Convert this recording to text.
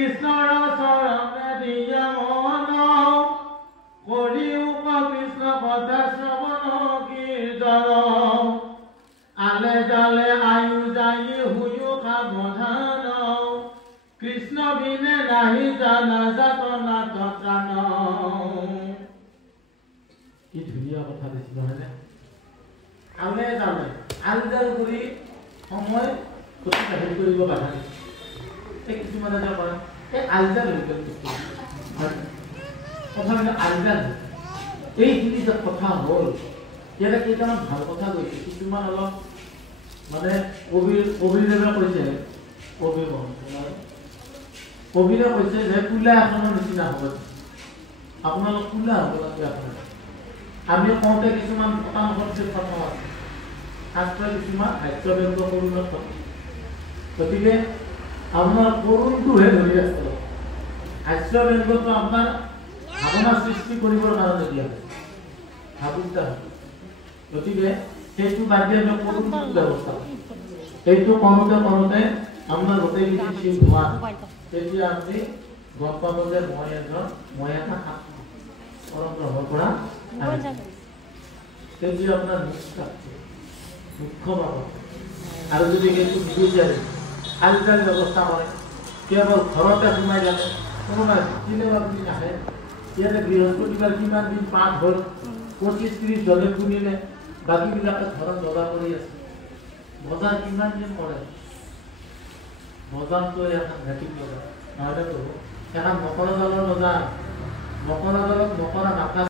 কৃষ্ণৰ চৰণে দিয়া মন কৰি কৃষ্ণ কথা শ্ৰৱণ কীৰ্তন আলে জালে আয়ু যাই হুয়ো সাৱধান কৃষ্ণ বিনে নাহি জানা যাতনা তত্ৰাণ। কি ধুনীয়া কথা দিছিল হয়নে? আলে জালে আলজাল কৰি সময় হেৰি কৰিব বাধা দিছে। কিছুমানে কয় এই আলজাল হৈ গ'ল কথাবিলাক আলজাল এইখিনি যে কথা হ'ল ইয়াতে কেইটামান ভাল কথা কৈছে। কিছুমান অলপ মানে কবিৰদেৱে কৈছে কবিৰে কৈছে যে কোলা এখনৰ নিচিনা হ'ব আপোনালোক কোলা হ'ব লাগে। আপোনাৰ আমি কওঁতে কিছুমান শতাংশৰ কথা আছে শাস্ত্ৰৰ কিছুমান হাস্য ব্যংগ কৰুণত থাকে। গতিকে আপোনাৰ কৰুণটোহে ধৰি আছে। হাস্য ব্যংগটো আপোনাৰ ভাৱনা সৃষ্টি কৰিবৰ কাৰণে দিয়া হয় ভাবুকতা। গতিকে সেইটো বাদ দিয়ে আমি কৰুণটো ব্যৱস্থা সেইটো কৰোঁতে আপোনাৰ গোটেইখিনি ধোঁৱা তেতিয়া আপুনি গম পাব যে মই এটা পৰব্ৰহ্মৰ পৰা তেতিয়া আপোনাৰ মুখ্য পাব। আৰু যদি সেইটো নিবিচাৰে আলজাল ব্যৱস্থা কৰে কেৱল ঘৰতে সোমাই যাবে কোনোবাই চিনেমা বুলি নাহে। ইয়াতে বৃহস্পতিবাৰ কিমান দিন পাঠ হ'ল 25-30 জনে শুনিলে বাকীবিলাকে ঘৰত বজাৰ কৰি আছে। বজাৰ কিমান দিন কৰে বজাৰটো এখন ঘাটিত বজাৰ নহ'লে এখন মকৰা জালৰ বজাৰ মকৰা জালত মকৰা নাথাকে।